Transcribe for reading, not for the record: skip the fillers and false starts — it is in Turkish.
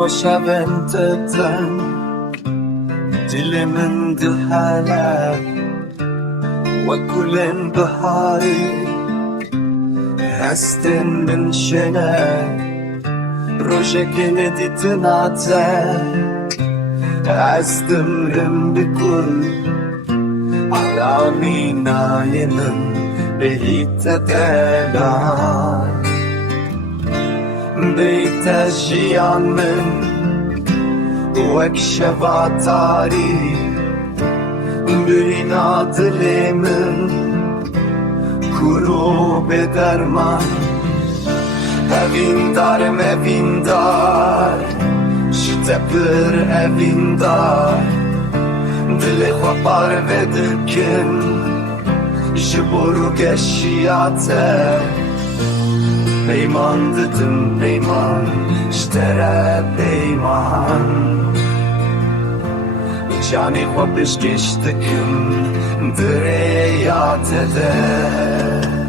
وشبنتتن دل من دهالة وكل بهاري هستن من شنا روشك ندي تناتا أستمرم بكل علامينا ينن بهيت تدلع بيت الجيان من وكشف عطاري برينا دلي من كروب درمان Evindarım evindar Şütepir evindar Dili xwapar ve dikin Jiburu geşiyate Peyman didim peyman Ştere peyman Cani xwapiş geçtikim Direyat eder